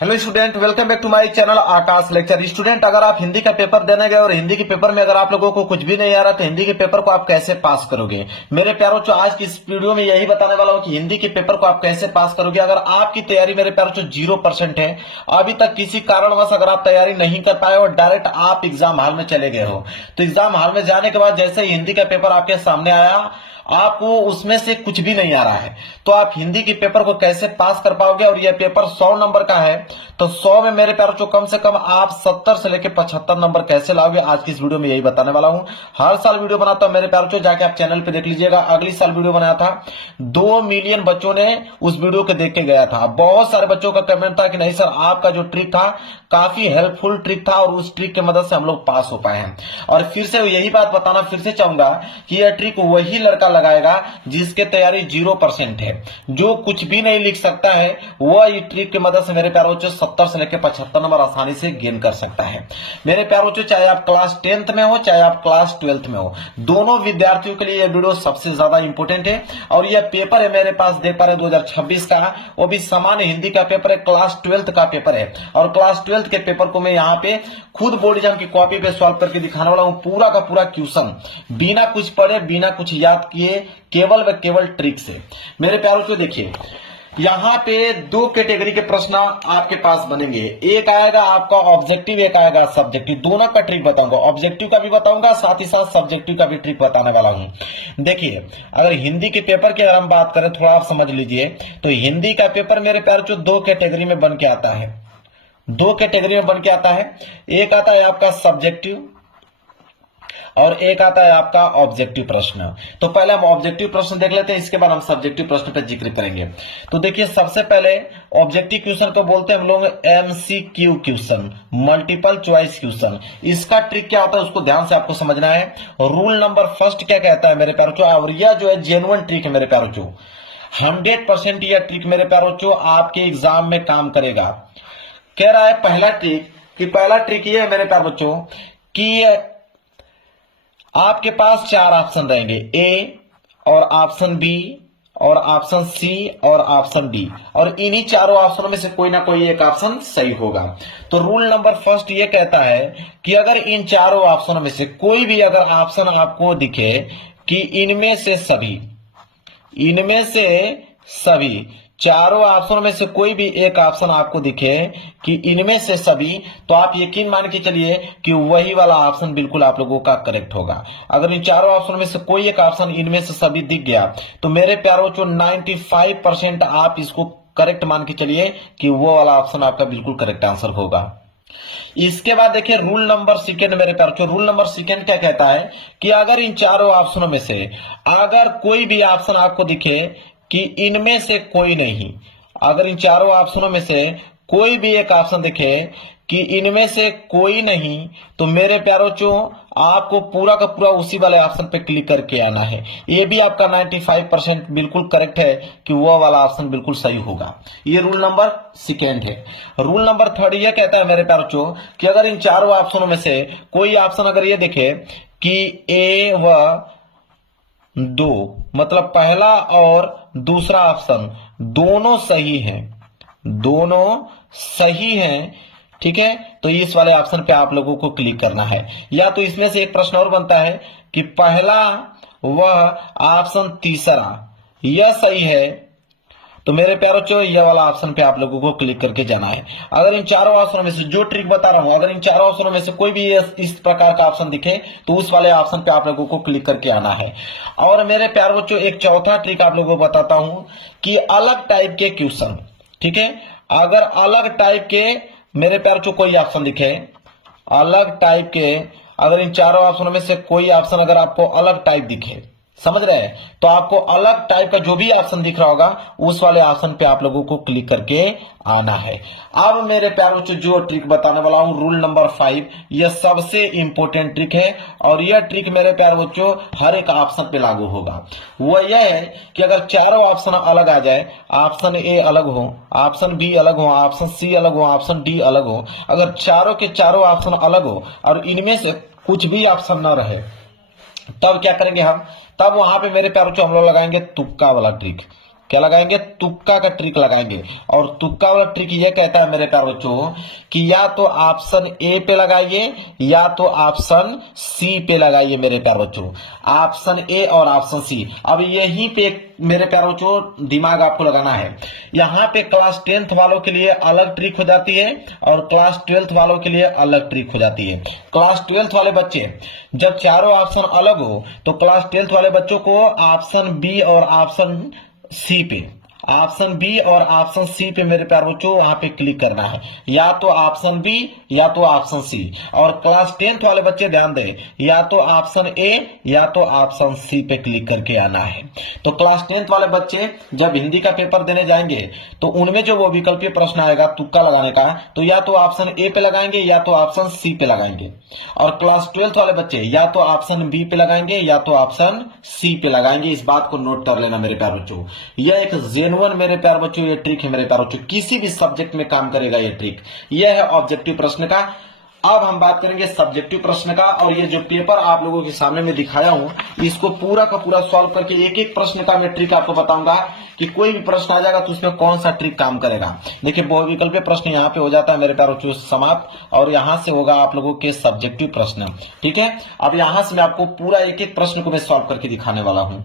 Hello student, welcome back to my channel Aakash lecture. Student, अगर आप हिंदी का पेपर देने गए और हिंदी के पेपर में अगर आप लोगों को कुछ भी नहीं आ रहा तो हिंदी के पेपर को आप कैसे पास करोगे। मेरे प्यारों चो आज की इस वीडियो में यही बताने वाला हूं कि हिंदी के पेपर को आप कैसे पास करोगे। अगर आपकी तैयारी मेरे प्यारों चो 0% है, अभी तक किसी कारणवश अगर आप तैयारी नहीं कर पाए और डायरेक्ट आप एग्जाम हॉल में चले गए हो, तो एग्जाम हॉल में जाने के बाद जैसे ही हिंदी का पेपर आपके सामने आया, आपको उसमें से कुछ भी नहीं आ रहा है, तो आप हिंदी के पेपर को कैसे पास कर पाओगे। और यह पेपर 100 नंबर का है, तो 100 में मेरे प्यारों को कम से कम आप 70 से लेकर 75 नंबर कैसे लाओगे, आज की इस वीडियो में यही बताने वाला हूं। हर साल वीडियो बनाता हूं मेरे प्यारों को, जाके आप चैनल पे देख लीजिएगा। अगली साल वीडियो बनाया था, 2 मिलियन बच्चों ने उस वीडियो को देख के गया था। बहुत सारे बच्चों का कमेंट था कि नहीं सर, आपका जो ट्रिक था काफी हेल्पफुल ट्रिक था और उस ट्रिक की मदद से हम लोग पास हो पाए हैं। और फिर से यही बात बताना फिर से चाहूंगा कि यह ट्रिक वही लड़का लगाएगा जिसके तैयारी 0% है, जो कुछ भी नहीं लिख सकता है, वह इस ट्रिक की मदद से मेरे प्यारों से 70 से लेकर 75 नंबर आसानी से गेन कर सकता है। मेरे प्यारों से चाहे आप क्लास 10th में हो चाहे आप क्लास 12th में हो, दोनों विद्यार्थियों के लिए यह वीडियो सबसे ज्यादा इंपॉर्टेंट है। और यह पेपर है मेरे पास, देख पा रहे 2026 का, वो भी सामान्य हिंदी का पेपर है, क्लास 12th का पेपर है। और क्लास 12th के पेपर को मैं यहाँ पे खुद बोर्ड एग्जाम की कॉपी पे सॉल्व करके दिखाने वाला हूं, पूरा का पूरा क्वेश्चन, बिना कुछ पढ़े बिना कुछ याद किए, केवल व केवल ट्रिक से। मेरे प्यारों को देखिए, यहां पे 2 कैटेगरी के प्रश्न आपके पास बनेंगे। एक आएगा आपका ऑब्जेक्टिव, एक आएगा सब्जेक्टिव। दोनों का ट्रिक बताऊंगा, ऑब्जेक्टिव का भी बताऊंगा, साथ ही साथ सब्जेक्टिव का भी ट्रिक बताने वाला हूं। देखिए, अगर हिंदी के पेपर की अगर हम बात करें, थोड़ा आप समझ लीजिए, तो हिंदी का पेपर मेरे प्यारों को 2 कैटेगरी में बन के आता है। 2 कैटेगरी में बन के आता है, एक आता है आपका सब्जेक्टिव और एक आता है आपका ऑब्जेक्टिव प्रश्न। तो पहले हम ऑब्जेक्टिव प्रश्न देख लेते हैं, इसके बाद हम सब्जेक्टिव प्रश्न पर जिक्र करेंगे। तो देखिए, सबसे पहले ऑब्जेक्टिव क्वेश्चन को बोलते हैं हम लोग MCQ question, multiple choice question. इसका ट्रिक क्या होता है उसको ध्यान से आपको समझना है। रूल नंबर फर्स्ट क्या कहता है मेरे प्यारों, और यह जो है जेन्युइन ट्रिक है मेरे प्यारों, 100% यह ट्रिक मेरे प्यारों आपके एग्जाम में काम करेगा। कह रहा है पहला ट्रिक ये है मेरे प्यारे बच्चों कि आपके पास 4 ऑप्शन रहेंगे, ए और ऑप्शन बी और ऑप्शन सी और ऑप्शन डी, और इन्हीं चारों ऑप्शनों में से कोई ना कोई एक ऑप्शन सही होगा। तो रूल नंबर फर्स्ट ये कहता है कि अगर इन चारों ऑप्शनों में से कोई भी अगर ऑप्शन आपको दिखे कि इनमें से सभी चारों ऑप्शनों में से कोई भी एक ऑप्शन आपको दिखे कि इनमें से सभी, तो आप यकीन मान के चलिए कि वही वाला ऑप्शन बिल्कुल आप लोगों का करेक्ट होगा। अगर इन चारों ऑप्शनों में से कोई एक ऑप्शन इनमें से सभी दिख गया, तो मेरे प्यारों जो 95% आप इसको करेक्ट मान के चलिए कि वो वाला ऑप्शन आपका बिल्कुल करेक्ट आंसर होगा। इसके बाद देखिए रूल नंबर सेकंड मेरे प्यारों, रूल नंबर सेकंड क्या कहता है कि अगर इन चारों ऑप्शनों में से अगर कोई भी ऑप्शन आपको दिखे कि इनमें से कोई नहीं, अगर इन चारों ऑप्शनों में से कोई भी एक ऑप्शन दिखे कि इनमें से कोई नहीं, तो मेरे प्यारों आपको पूरा का पूरा उसी वाले ऑप्शन पे क्लिक करके आना है। ये भी आपका 95% बिल्कुल करेक्ट है कि वो वाला ऑप्शन बिल्कुल सही होगा। ये रूल नंबर सेकेंड है। रूल नंबर थर्ड ये कहता है मेरे प्यारों कि अगर इन चारों ऑप्शनों में से कोई ऑप्शन अगर ये दिखे कि ए व 2, मतलब पहला और दूसरा ऑप्शन दोनों सही हैं, ठीक है, तो इस वाले ऑप्शन पे आप लोगों को क्लिक करना है। या तो इसमें से एक प्रश्न और बनता है कि पहला वह ऑप्शन तीसरा यह सही है, तो मेरे प्यारों ये वाला ऑप्शन पे आप लोगों को क्लिक करके जाना है। अगर इन चारों ऑप्शनों में से जो ट्रिक बता रहा हूं, अगर इन चारों ऑप्शनों में से कोई भी इस प्रकार का ऑप्शन दिखे, तो उस वाले ऑप्शन पे आप लोगों को क्लिक करके आना है। और मेरे प्यारे बच्चों एक चौथा ट्रिक आप लोगों को बताता हूं कि अलग टाइप के क्वेश्चन, ठीक है, अगर अलग टाइप के मेरे प्यारे कोई ऑप्शन दिखे, अलग टाइप के, अगर इन चारों ऑप्शनों में से कोई ऑप्शन अगर आपको अलग टाइप दिखे, समझ रहे हैं, तो आपको अलग टाइप का जो भी ऑप्शन दिख रहा होगा उस वाले ऑप्शन पे आप लोगों को क्लिक करके आना है। अब मेरे प्यारों से जो ट्रिक बताने वाला हूं, रूल नंबर 5, यह सबसे इंपॉर्टेंट ट्रिक है और यह ट्रिक मेरे प्यारे बच्चों हर एक ऑप्शन पे लागू होगा। वो यह है कि अगर चारों ऑप्शन अलग आ जाए, ऑप्शन ए अलग हो, ऑप्शन बी अलग हो, ऑप्शन सी अलग हो, ऑप्शन डी अलग हो, अगर चारों के चारों ऑप्शन अलग हो और इनमें से कुछ भी ऑप्शन न रहे, तब क्या करेंगे हम, तब वहां पे मेरे प्यारों हम लोग लगाएंगे तुक्का वाला ट्रिक। क्या लगाएंगे, तुक्का का ट्रिक लगाएंगे। और तुक्का वाला ट्रिक ये कहता है मेरे प्यारे बच्चों कि या तो ऑप्शन ए पे लगाइए या तो ऑप्शन सी पे लगाइए मेरे प्यारे बच्चों, ऑप्शन ए और ऑप्शन सी। अब यहीं पे मेरे प्यारे बच्चों दिमाग आपको लगाना है। यहाँ पे क्लास 10th वालों के लिए अलग ट्रिक हो जाती है और क्लास 12th वालों के लिए अलग ट्रिक हो जाती है। क्लास 12th वाले बच्चे जब चारों ऑप्शन अलग हो तो क्लास 10th वाले बच्चों को ऑप्शन बी और ऑप्शन सी पे, ऑप्शन बी और ऑप्शन सी पे मेरे प्यारे बच्चों वहां पे क्लिक करना है, या तो ऑप्शन बी या तो ऑप्शन सी। और क्लास 10th वाले बच्चे ध्यान दें, या तो ऑप्शन ए या तो ऑप्शन सी पे क्लिक करके आना है। तो क्लास 10th वाले बच्चे जब हिंदी का पेपर देने जाएंगे तो उनमें जो वो विकल्पीय प्रश्न आएगा तुक्का लगाने का, तो या तो ऑप्शन ए पे लगाएंगे या तो ऑप्शन सी पे लगाएंगे। और क्लास 12th वाले बच्चे या तो ऑप्शन बी पे लगाएंगे या तो ऑप्शन सी पे लगाएंगे। इस बात को नोट कर लेना मेरे प्यारे बच्चों, यह एक जेन्युइन मेरे प्यारे बच्चों ये ट्रिक है मेरे प्यारे बच्चों, किसी भी सब्जेक्ट में काम करेगा ये ट्रिक। यह है ऑब्जेक्टिव प्रश्न का। अब हम बात करेंगे सब्जेक्टिव प्रश्न का। और ये जो पेपर आप लोगों के सामने में दिखाया हूं इसको पूरा का पूरा सॉल्व करके एक एक प्रश्न का मैं ट्रिक आपको बताऊंगा कि कोई भी प्रश्न आ जाएगा तो उसमें कौन सा ट्रिक काम करेगा। देखिए बहुविकल्पीय प्रश्न यहाँ पे हो जाता है मेरे प्यारे बच्चों समाप्त, और यहां से होगा आप लोगों के सब्जेक्टिव प्रश्न। ठीक है, अब यहां से मैं आपको पूरा एक एक प्रश्न को मैं सॉल्व करके दिखाने वाला हूं।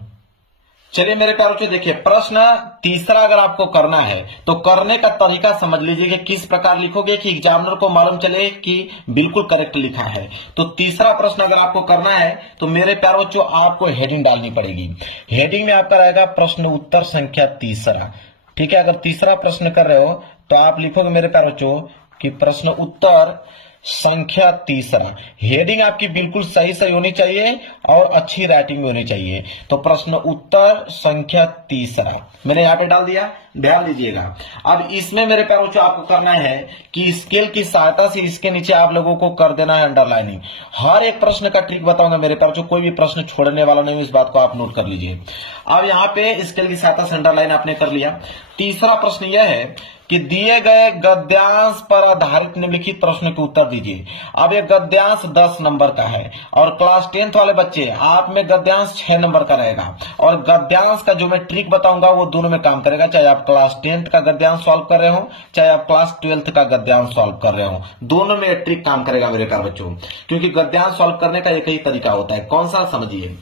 चलिए मेरे प्यारे बच्चों देखिए, प्रश्न तीसरा अगर आपको करना है तो करने का तरीका समझ लीजिए कि किस प्रकार लिखोगे कि एग्जामिनर को मालूम चले कि बिल्कुल करेक्ट लिखा है। तो तीसरा प्रश्न अगर आपको करना है तो मेरे प्यारे बच्चों आपको हेडिंग डालनी पड़ेगी। हेडिंग में आपका रहेगा प्रश्न उत्तर संख्या तीसरा। ठीक है, अगर तीसरा प्रश्न कर रहे हो तो आप लिखोगे मेरे प्यारे बच्चों कि प्रश्न उत्तर संख्या तीसरा। हेडिंग आपकी बिल्कुल सही सही होनी चाहिए और अच्छी राइटिंग में होनी चाहिए। तो प्रश्न उत्तर संख्या तीसरा मैंने यहां पे डाल दिया, ध्यान दीजिएगा। अब इसमें मेरे प्यारे बच्चों आपको करना है कि स्केल की सहायता से इसके नीचे आप लोगों को कर देना है अंडरलाइनिंग। हर एक प्रश्न का ट्रिक बताऊंगा मेरे प्यारे बच्चों, कोई भी प्रश्न छोड़ने वाला नहीं, इस बात को आप नोट कर लीजिए। अब यहाँ पे स्केल की सहायता से अंडरलाइन आपने कर लिया। तीसरा प्रश्न यह है कि दिए गए गद्यांश पर आधारित निम्नलिखित प्रश्न के उत्तर दीजिए। अब ये गद्यांश 10 नंबर का है और क्लास 10th वाले बच्चे आप में गद्यांश 6 नंबर का रहेगा। और गद्यांश का जो मैं ट्रिक बताऊंगा वो दोनों में काम करेगा, चाहे आप क्लास 10th का गद्यांश सॉल्व कर रहे हो चाहे आप क्लास 12th का गद्यांश सॉल्व कर रहे हो, दोनों में ये ट्रिक काम करेगा मेरे प्यारे बच्चों, क्योंकि गद्यांश सॉल्व करने का एक ही तरीका होता है। कौन सा, समझिए।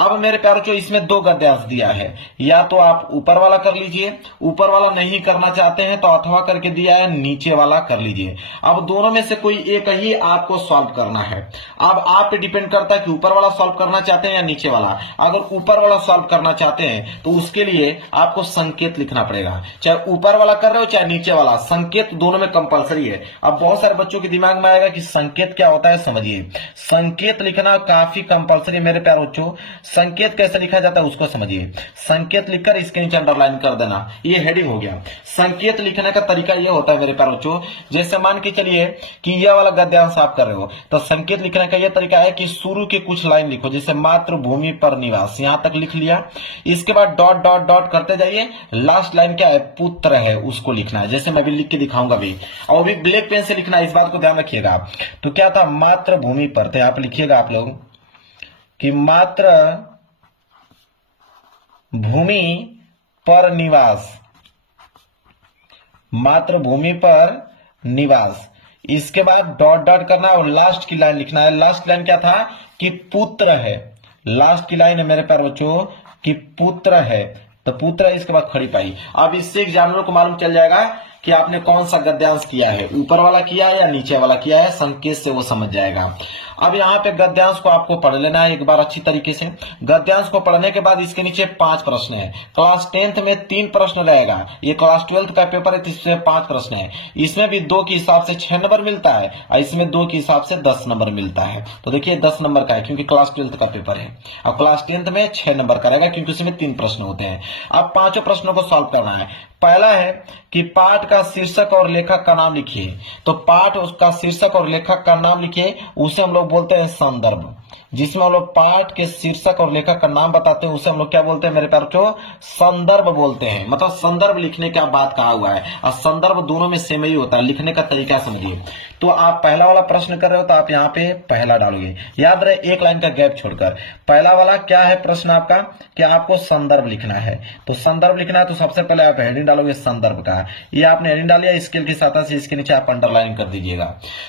अब मेरे प्यारे बच्चों इसमें दो गद्यांश दिया है, या तो आप ऊपर वाला कर लीजिए, ऊपर वाला नहीं करना चाहते हैं तो अथवा करके दिया है नीचे वाला कर लीजिए। अब दोनों में से कोई एक ही आपको सॉल्व करना है। अब आप पे डिपेंड करता है कि ऊपर वाला सॉल्व करना चाहते हैं या नीचे वाला। अगर ऊपर वाला सॉल्व करना चाहते हैं तो उसके लिए आपको संकेत लिखना पड़ेगा, चाहे ऊपर वाला कर रहे हो चाहे नीचे वाला, संकेत दोनों में कंपलसरी है। अब बहुत सारे बच्चों के दिमाग में आएगा कि संकेत क्या होता है, समझिए। संकेत लिखना काफी कंपलसरी मेरे प्यारे बच्चों। संकेत कैसे लिखा जाता है उसको समझिए। संकेत लिखकर इसके नीचे अंडरलाइन कर देना, ये हेडिंग हो गया। संकेत लिखने का तरीका ये होता है मेरे प्यारे बच्चों, जैसे मान के चलिए कि यह वाला गद्यांश आप कर रहे हो तो संकेत लिखने का यह तरीका है कि शुरू के कुछ लाइन लिखो, जैसे मातृभूमि पर निवास, यहां तक लिख लिया। इसके बाद डॉट डॉट डॉट करते जाइए, लास्ट लाइन क्या है, पुत्र है, उसको लिखना है, जैसे मैं भी लिख के दिखाऊंगा भी, और भी ब्लैक पेन से लिखना है, इस बात को ध्यान रखिएगा। तो क्या था, मातृभूमि पर, तो आप लिखिएगा आप लोग कि मातृ भूमि पर निवास, मातृभूमि पर निवास। इसके बाद डॉट डॉट करना और लास्ट की लाइन लिखना है। लास्ट लाइन क्या था कि पुत्र है, लास्ट की लाइन है मेरे प्यारे बच्चों कि पुत्र है, तो पुत्र है, इसके बाद खड़ी पाई। अब इससे एग्जामिनर को मालूम चल जाएगा कि आपने कौन सा गद्यांश किया है, ऊपर वाला किया है या नीचे वाला किया है, संकेत से वो समझ जाएगा। अब यहाँ पे गद्यांश को आपको पढ़ लेना है एक बार अच्छी तरीके से। गद्यांश को पढ़ने के बाद इसके नीचे 5 प्रश्न है। क्लास 10th में 3 प्रश्न रहेगा, ये क्लास 12th का पेपर है, इसमें 5 प्रश्न है। इसमें भी 2 के हिसाब से 6 नंबर मिलता है और इसमें 2 के हिसाब से 10 नंबर मिलता है। तो देखिए 10 नंबर का है क्योंकि क्लास 12th का पेपर है, और क्लास 10th में 6 नंबर का रहेगा क्योंकि उसमें 3 प्रश्न होते हैं। अब 5 प्रश्नों को सॉल्व करना है। पहला है कि पाठ का शीर्षक और लेखक का नाम लिखिए। तो पाठ उसका शीर्षक और लेखक का नाम लिखिए, उसे हम लोग बोलते हैं संदर्भ। जिसमें हम लोग पाठ के शीर्षक और लेखक का नाम बताते हैं, उसे हम लोग क्या बोलते हैं मेरे प्यारे बच्चों, संदर्भ बोलते हैं। मतलब संदर्भ लिखने का बात कहा हुआ है, और संदर्भ दोनों में सेम ही होता है। लिखने का तरीका समझिए। तो आप पहला वाला प्रश्न कर रहे हो तो आप यहाँ पे पहला डालोगे, याद रहे एक लाइन का गैप छोड़कर। पहला वाला क्या है प्रश्न आपका, कि आपको संदर्भ लिखना है। तो संदर्भ लिखना है तो सबसे पहले आप हेडिंग डालोगे संदर्भ का। ये आपने हेडिंग डालिया, स्केल की सहायता से इसके नीचे आप अंडरलाइन कर दीजिएगा।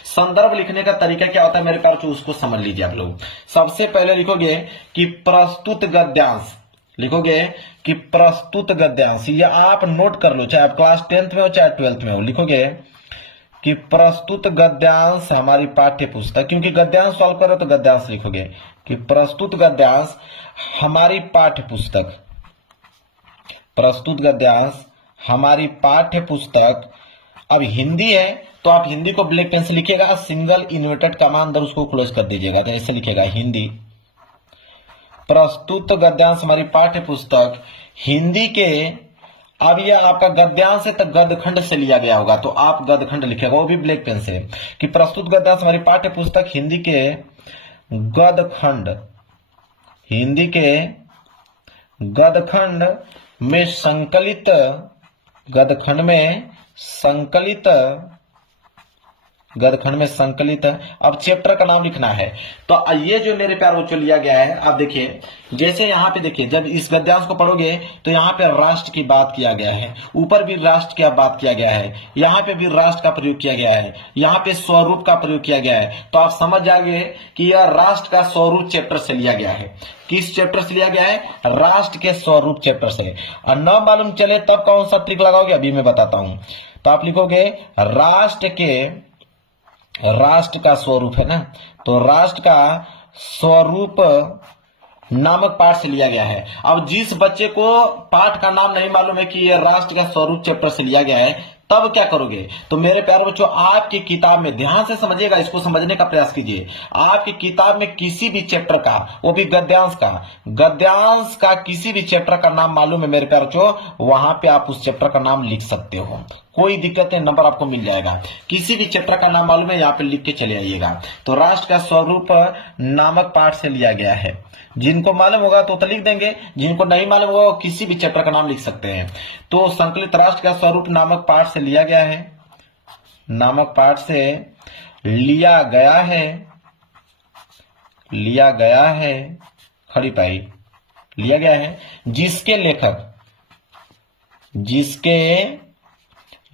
संदर्भ लिखने का तरीका क्या होता है मेरे प्यारे, उसको समझ लीजिए आप लोग। सबसे पहले लिखोगे कि प्रस्तुत गद्यांश, लिखोगे कि प्रस्तुत गद्यांश। ये आप नोट कर लो, चाहे आप क्लास 10th में हो चाहे 12th में हो। लिखोगे कि प्रस्तुत गद्यांश हमारी पाठ्य पुस्तक, क्योंकि गद्यांश सॉल्व करो तो गद्यांश लिखोगे कि प्रस्तुत गद्यांश हमारी पाठ्य पुस्तक, प्रस्तुत गद्यांश हमारी पाठ्य पुस्तक। अब हिंदी है तो आप हिंदी को ब्लैक पेन से लिखिएगा, सिंगल इन्वर्टेड कमा अंदर उसको क्लोज कर दीजिएगा, तो ऐसे लिखिएगा हिंदी प्रस्तुत गद्यांश हमारी पाठ्य पुस्तक हिंदी के। अब ये आपका गद्यांश है तो गदखंड से लिया गया होगा, तो आप गदखंड लिखेगा, वो भी ब्लैक पेन से, कि प्रस्तुत गद्यांश हमारी पाठ्य पुस्तक हिंदी के गदखंड, हिंदी के गदखंड में संकलित, गदखंड में संकलित, गदखंड में संकलित। अब चैप्टर का नाम लिखना है। तो ये जो मेरे प्यार बच्चों लिया गया है, आप देखिए जैसे यहाँ पे देखिए, जब इस गद्यांश को पढ़ोगे तो यहाँ पे राष्ट्र की बात किया गया है, ऊपर भी राष्ट्र की बात किया गया है, यहाँ पे भी राष्ट्र का प्रयोग किया गया है, यहाँ पे स्वरूप का प्रयोग किया गया है। तो आप समझ जाएंगे कि यह राष्ट्र का स्वरूप चैप्टर से लिया गया है। किस चैप्टर से लिया गया है, राष्ट्र के स्वरूप चैप्टर से। और न मालूम चले तब कौन सा ट्रिक लगाओगे, अभी मैं बताता हूं। तो आप लिखोगे राष्ट्र के, राष्ट्र का स्वरूप है ना, तो राष्ट्र का स्वरूप नामक पाठ से लिया गया है। अब जिस बच्चे को पाठ का नाम नहीं मालूम है कि यह राष्ट्र का स्वरूप चैप्टर से लिया गया है, तब क्या करोगे, तो मेरे प्यारे बच्चों आपकी किताब में ध्यान से समझिएगा, इसको समझने का प्रयास कीजिए। आपकी किताब में किसी भी चैप्टर का, वो भी गद्यांश का, गद्यांश का किसी भी चैप्टर का नाम मालूम है मेरे प्यारे बच्चों, वहां पे आप उस चैप्टर का नाम लिख सकते हो, कोई दिक्कत नहीं, नंबर आपको मिल जाएगा। किसी भी चैप्टर का नाम मालूम है यहाँ पे लिख के चले आइएगा। तो राष्ट्र का स्वरूप नामक पाठ से लिया गया है। जिनको मालूम होगा तो लिख देंगे, जिनको नहीं मालूम होगा वो किसी भी चैप्टर का नाम लिख सकते हैं। तो संकलित राष्ट्र का स्वरूप नामक पाठ से लिया गया है, नामक पाठ से लिया गया है, लिया गया है, खड़ी पाई, लिया गया है, जिसके लेखक, जिसके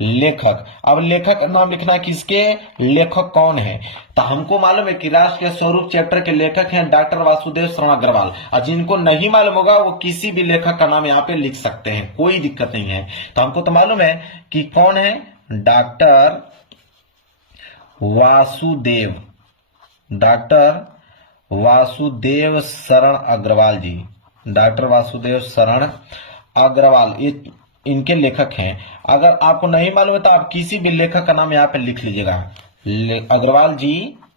लेखक। अब लेखक का नाम लिखना, किसके लेखक कौन है, तो हमको मालूम है कि राष्ट्र के स्वरूप चैप्टर के लेखक हैं डॉक्टर वासुदेव शरण अग्रवाल। और जिनको नहीं मालूम होगा वो किसी भी लेखक का नाम यहाँ पे लिख सकते हैं, कोई दिक्कत नहीं है। तो हमको तो मालूम है कि कौन है, डॉक्टर वासुदेव, डॉक्टर वासुदेव शरण अग्रवाल जी, डॉक्टर वासुदेव शरण अग्रवाल, ये इनके लेखक हैं। अगर आपको नहीं मालूम है तो आप किसी भी लेखक का नाम यहाँ पे लिख लीजिएगा, अग्रवाल जी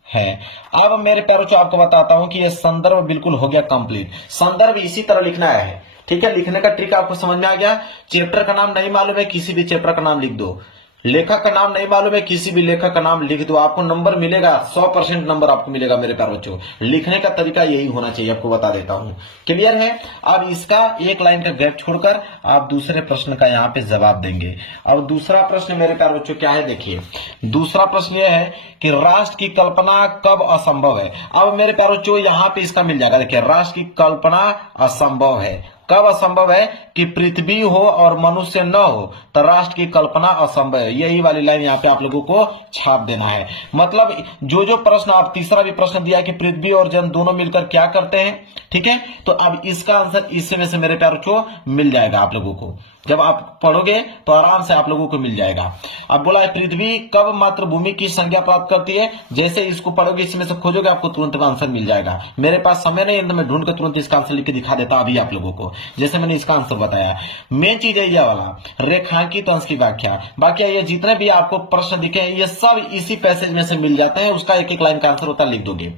है। अब मेरे प्यारों को आपको बताता हूं कि ये संदर्भ बिल्कुल हो गया कंप्लीट। संदर्भ इसी तरह लिखना है, ठीक है। लिखने का ट्रिक आपको समझ में आ गया। चैप्टर का नाम नहीं मालूम है, किसी भी चैप्टर का नाम लिख दो। लेखक का नाम नहीं मालूम है, किसी भी लेखक का नाम लिख दो, आपको नंबर मिलेगा, 100% नंबर आपको मिलेगा मेरे प्यारे बच्चों। लिखने का तरीका यही होना चाहिए, आपको बता देता हूं। क्लियर है। अब इसका एक लाइन का गैप छोड़कर आप दूसरे प्रश्न का यहाँ पे जवाब देंगे। अब दूसरा प्रश्न मेरे प्यारे बच्चों क्या है, देखिए दूसरा प्रश्न यह है कि राष्ट्र की कल्पना कब असंभव है। अब मेरे प्यारे बच्चों यहाँ पे इसका मिल जाएगा, देखिए राष्ट्र की कल्पना असंभव है। कब असंभव है, कि पृथ्वी हो और मनुष्य न हो तो राष्ट्र की कल्पना असंभव है। यही वाली लाइन यहाँ पे आप लोगों को छाप देना है। मतलब जो जो प्रश्न, आप तीसरा भी प्रश्न दिया कि पृथ्वी और जन दोनों मिलकर क्या करते हैं, ठीक है। तो अब इसका आंसर इसमें से मेरे प्यारों को मिल जाएगा आप लोगों को, जब आप पढ़ोगे तो आराम से आप लोगों को मिल जाएगा। अब बोला है पृथ्वी कब मातृभूमि की संज्ञा प्राप्त करती है। जैसे इसको पढ़ोगे, इसमें से खोजोगे, आपको तुरंत का आंसर मिल जाएगा। मेरे पास समय नहीं है तो मैं ढूंढ कर तुरंत इसका आंसर लिख के दिखा देता अभी आप लोगों को। जैसे मैंने इसका आंसर बताया। मेन चीज है यह वाला रेखांकित अंश की व्याख्या। बाकी ये जितने भी आपको प्रश्न दिखे हैं ये सब इसी पैसेज में से मिल जाते हैं, उसका एक एक लाइन का आंसर होता है, लिख दोगे।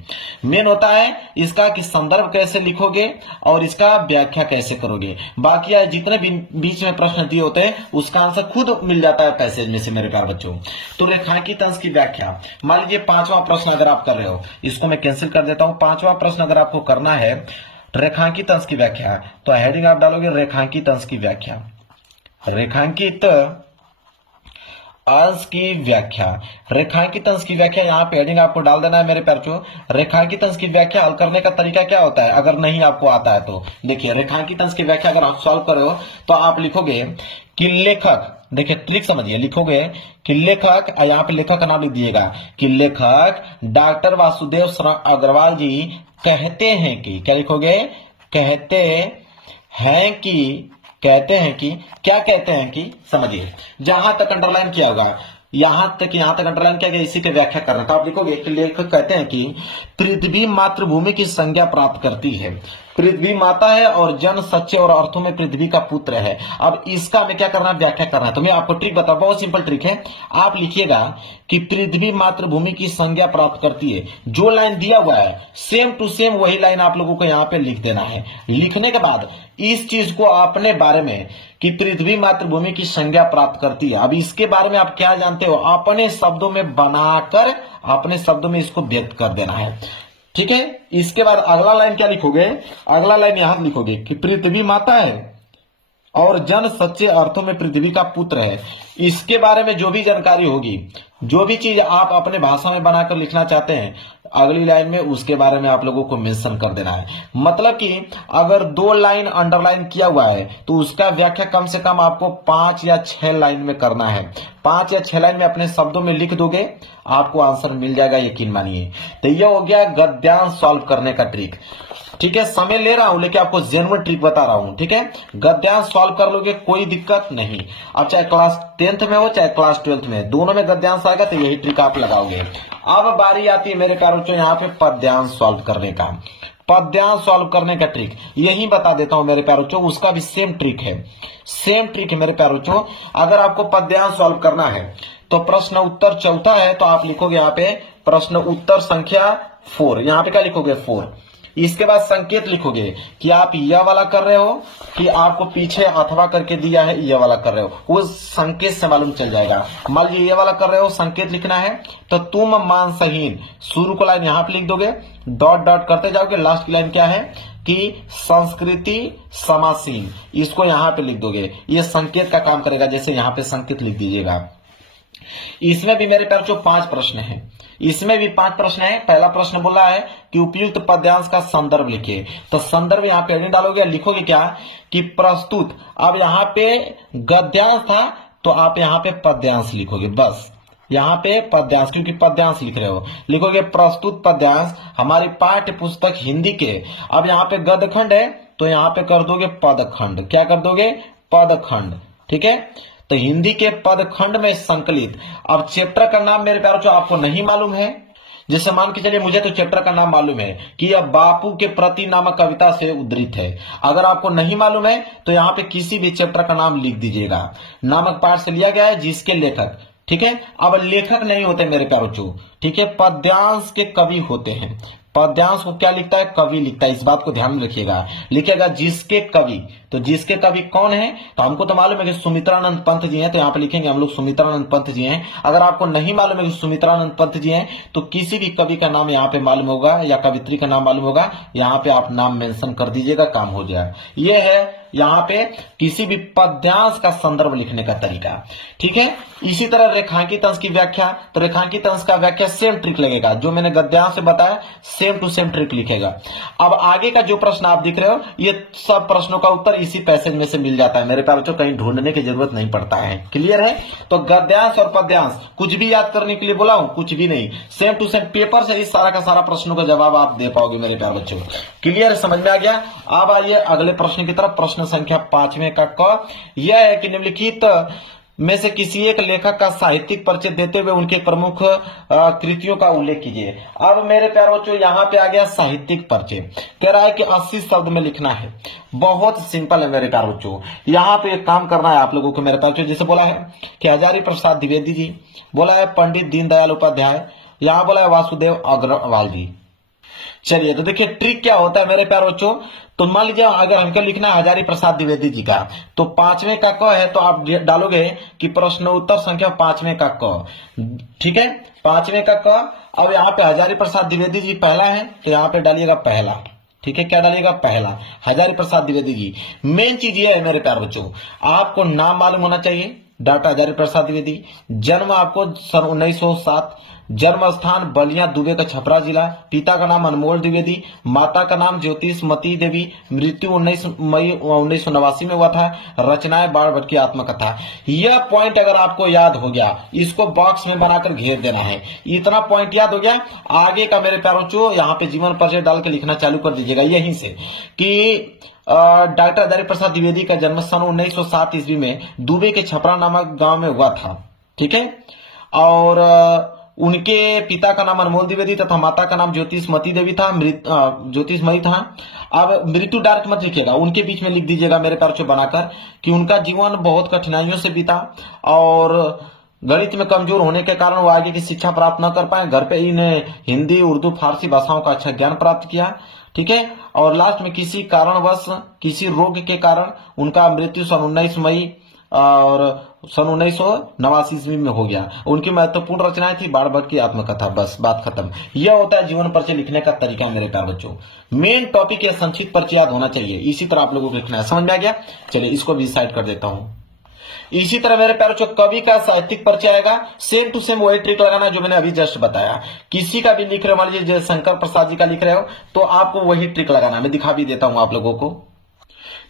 मेन होता है इसका कि संदर्भ कैसे लिखोगे और इसका व्याख्या कैसे करोगे। बाकी जितने भी बीच में प्रश्न दिए होते हैं उसका आंसर खुद मिल जाता है पैसेज में से मेरे प्यारे बच्चों। तो रेखांकित अंश की व्याख्या, मान लीजिए पांचवा प्रश्न अगर आप कर रहे हो, इसको मैं कैंसिल कर देता हूं। पांचवा प्रश्न अगर आपको करना है रेखांकित अंश की व्याख्या, तो हेडिंग आप डालोगे रेखांकित अंश की व्याख्या। रेखांकित अंश की व्याख्या, रेखांकित अंश की व्याख्या यहाँ पे हेडिंग आपको डाल देना है मेरे प्यारों। रेखांकित अंश की व्याख्या हल करने का तरीका क्या होता है अगर नहीं आपको आता है तो देखिए, रेखांकित अंश की व्याख्या अगर आप सॉल्व करो तो आप लिखोगे कि लेखक, देखिए ट्रिक समझिए, लिखोगे कि लेखक, यहाँ पे लेखक का नाम लिख दीजिएगा कि लेखक डॉक्टर वासुदेव शरण अग्रवाल जी कहते हैं कि, क्या लिखोगे, कहते हैं कि, कहते हैं कि, क्या कहते हैं कि, समझिए जहां तक अंडरलाइन किया होगा यहां तक अंडरलाइन किया गया इसी की व्याख्या करना। तो आप लिखोगे कि लेखक कहते हैं कि पृथ्वी मातृभूमि की संज्ञा प्राप्त करती है। पृथ्वी माता है और जन सच्चे और अर्थों में पृथ्वी का पुत्र है। अब इसका हमें क्या करना है, व्याख्या करना है। तो मैं आपको ट्रिक बताऊं, बहुत सिंपल ट्रिक है। आप लिखिएगा कि पृथ्वी मातृभूमि की संज्ञा प्राप्त करती है। जो लाइन दिया हुआ है सेम टू सेम वही लाइन आप लोगों को यहाँ पे लिख देना है। लिखने के बाद इस चीज को अपने बारे में कि पृथ्वी मातृभूमि की संज्ञा प्राप्त करती है, अब इसके बारे में आप क्या जानते हो अपने शब्दों में बनाकर अपने शब्दों में इसको व्यक्त कर देना है। ठीक है, इसके बाद अगला लाइन क्या लिखोगे, अगला लाइन यहां लिखोगे कि पृथ्वी माता है और जन सच्चे अर्थों में पृथ्वी का पुत्र है। इसके बारे में जो भी जानकारी होगी, जो भी चीज आप अपने भाषा में बनाकर लिखना चाहते हैं अगली लाइन में उसके बारे में आप लोगों को मेंशन कर देना है। मतलब कि अगर 2 लाइन अंडरलाइन किया हुआ है तो उसका व्याख्या कम से कम आपको 5 या 6 लाइन में करना है। 5 या 6 लाइन में अपने शब्दों में लिख दोगे आपको आंसर मिल जाएगा, यकीन मानिए। तो यह हो गया गद्यांश सॉल्व करने का ट्रिक। ठीक है, समय ले रहा हूं लेकिन आपको जेन्युइन ट्रिक बता रहा हूं। ठीक है, गद्यांश सॉल्व कर लोगे कोई दिक्कत नहीं। अब चाहे क्लास 10th में हो चाहे क्लास 12th में, दोनों में गद्यांश आएगा तो यही ट्रिक आप लगाओगे। अब बारी आती है मेरे प्यारों को यहाँ पे पद्यांश सॉल्व करने का। पद्यांश सॉल्व करने का ट्रिक यही बता देता हूं मेरे प्यारों को, उसका भी सेम ट्रिक है, सेम ट्रिक है मेरे प्यारों को। अगर आपको पद्यांश सॉल्व करना है तो प्रश्न उत्तर चौथा है तो आप लिखोगे यहाँ पे प्रश्न उत्तर संख्या 4। यहाँ पे क्या लिखोगे 4। इसके बाद संकेत लिखोगे कि आप यह वाला कर रहे हो कि आपको पीछे अथवा करके दिया है यह वाला कर रहे हो, वो संकेत से मालूम चल जाएगा। मान लीजिए यह वाला कर रहे हो, संकेत लिखना है तो तुम मानसहीन, शुरू को लाइन यहाँ पे लिख दोगे, डॉट डॉट करते जाओगे, लास्ट की लाइन क्या है कि संस्कृति समासीन, इसको यहाँ पे लिख दोगे। ये संकेत का काम करेगा, जैसे यहाँ पे संकेत लिख दीजिएगा। इसमें भी मेरे पास जो 5 प्रश्न है, इसमें भी 5 प्रश्न है। पहला प्रश्न बोला है कि उपयुक्त पद्यांश का संदर्भ लिखिए, तो संदर्भ यहाँ पे नहीं डालोगे, लिखोगे क्या कि प्रस्तुत। अब यहाँ पे गद्यांश था तो आप यहाँ पे पद्यांश लिखोगे, बस यहाँ पे पद्यांश, क्योंकि पद्यांश लिख रहे हो, लिखोगे प्रस्तुत पद्यांश हमारी पाठ्य पुस्तक हिंदी के। अब यहाँ पे गदखंड है तो यहाँ पे कर दोगे पदखंड, क्या कर दोगे पदखंड। ठीक है, तो हिंदी के पदखंड में संकलित। अब चैप्टर का नाम मेरे प्यारों जो आपको नहीं मालूम है, जैसे मान के चलिए मुझे तो चैप्टर का नाम मालूम है कि यह बापू के प्रति नामक कविता से उद्धृत है। अगर आपको नहीं मालूम है तो यहाँ पे किसी भी चैप्टर का नाम लिख दीजिएगा। नामक पाठ से लिया गया है जिसके लेखक। ठीक है, अब लेखक नहीं होते मेरे प्यारों जो, ठीक है, पद्यांश के कवि होते हैं। पद्यांश को क्या लिखता है, कवि लिखता है, इस बात को ध्यान में रखिएगा। लिखेगा जिसके कवि, तो जिसके कवि कौन है, तो हमको तो मालूम है कि सुमित्रानंद पंत जी हैं, तो यहाँ पे लिखेंगे हम लोग सुमित्रानंद पंत जी हैं। अगर आपको नहीं मालूम है कि सुमित्रानंद पंत जी हैं तो किसी भी कवि का नाम यहाँ पे मालूम होगा या कवित्री का नाम मालूम होगा, यहाँ पे आप नाम मेंशन कर दीजिएगा, काम हो जाए। ये है यहाँ पे किसी भी पद्यांश का संदर्भ लिखने का तरीका। ठीक है, इसी तरह रेखांकित अंश की व्याख्या, तो रेखांकित अंश का व्याख्या सेम ट्रिक लगेगा, जो मैंने गद्यांश से बताया सेम टू सेम ट्रिक लिखेगा। अब आगे का जो प्रश्न आप दिख रहे हो ये सब प्रश्नों का उत्तर इसी पैसेज में से मिल जाता है मेरे प्यारे बच्चों, कहीं ढूंढने की जरूरत नहीं पड़ता है। क्लियर है, तो गद्यांश और पद्यांश कुछ भी याद करने के लिए बोला हूं, कुछ भी नहीं, सेम टू सेम पेपर से ही सारा का सारा प्रश्नों का जवाब आप दे पाओगे मेरे प्यारे बच्चों। क्लियर, समझ में आ गया। अब आइए अगले प्रश्न की तरफ। प्रश्न संख्या 5वें का क यह है कि निम्नलिखित में से किसी एक लेखक का साहित्यिक परिचय देते हुए उनके प्रमुख कृतियों का उल्लेख कीजिए। अब मेरे प्यारे बच्चों यहाँ पे आ गया साहित्यिक परिचय। कह रहा है कि 80 शब्द में लिखना है। बहुत सिंपल है मेरे प्यारे बच्चों, यहाँ पे एक काम करना है आप लोगों को मेरे प्यारे बच्चों। जैसे बोला है कि हजारी प्रसाद द्विवेदी जी, बोला है पंडित दीनदयाल उपाध्याय, यहाँ बोला है वासुदेव अग्रवाल जी। चलिए तो देखिए ट्रिक क्या होता है मेरे प्यारे बच्चों। तो मान लीजिए अगर हमको लिखना है हजारी प्रसाद द्विवेदी जी का, तो 5वें का क है तो आप डालोगे कि प्रश्नोत्तर संख्या 5वें का क, ठीक है, 5वें का क। अब यहाँ पे हजारी प्रसाद द्विवेदी जी पहला है तो यहाँ पे डालिएगा पहला, ठीक है, क्या डालिएगा पहला, हजारी प्रसाद द्विवेदी जी। मेन चीज ये है मेरे प्यारे बच्चों, आपको नाम मालूम होना चाहिए, डॉक्टर हजारी प्रसाद द्विवेदी। जन्म आपको सन 1907, जन्म स्थान बलिया दुबे का छपरा जिला, पिता का नाम अनमोल द्विवेदी, माता का नाम ज्योतिषमती देवी, मृत्यु 19 मई 1989 में हुआ था, रचनाएं बाण भट्ट की आत्मकथा। यह पॉइंट अगर आपको याद हो गया, इसको बॉक्स में बनाकर घेर देना है। इतना पॉइंट याद हो गया, आगे का मेरे प्यारों बच्चों यहाँ पे जीवन परिचय डाल के लिखना चालू कर दीजिएगा यहीं से कि डॉक्टर हजारी प्रसाद द्विवेदी का जन्म सन 1907 ईस्वी में दुबे के छपरा नामक गांव में हुआ था, ठीक है, और उनके पिता का नाम अनमोल द्विवेदी तथा माता का नाम ज्योतिषमती देवी था, ज्योतिषमयी था। अब मृत्यु डायरेक्ट मत लिखिएगा, उनके बीच में लिख दीजिएगा मेरे प्यारे बच्चों बनाकर कि उनका जीवन बहुत कठिनाइयों से बीता और गणित में कमजोर होने के कारण वो आगे की शिक्षा प्राप्त न कर पाए। घर पे इन्हें हिंदी, उर्दू, फारसी भाषाओं का अच्छा ज्ञान प्राप्त किया, ठीक है, और लास्ट में किसी कारणवश किसी रोग के कारण उनका मृत्यु सन 19 मई और सन 1989 ईस्वी में हो गया। उनकी महत्वपूर्ण रचनाएं थी बाण भट्ट की आत्मकथा। बस बात खत्म। यह होता है जीवन परिचय लिखने का तरीका मेरे प्यारे बच्चों। मेन टॉपिक या संक्षिप्त परिचय याद होना चाहिए, इसी तरह आप लोगों को लिखना है। समझ में आ गया? चलिए इसको भी साइड कर देता हूं। इसी तरह मेरे प्यारे बच्चों कवि का साहित्यिक परिचय आएगा, सेम टू सेम वही ट्रिक लगाना जो मैंने अभी जस्ट बताया। किसी का भी लिख रहे हो, मान लीजिए शंकर प्रसाद जी का लिख रहे हो तो आपको वही ट्रिक लगाना। मैं दिखा भी देता हूं आप लोगों को।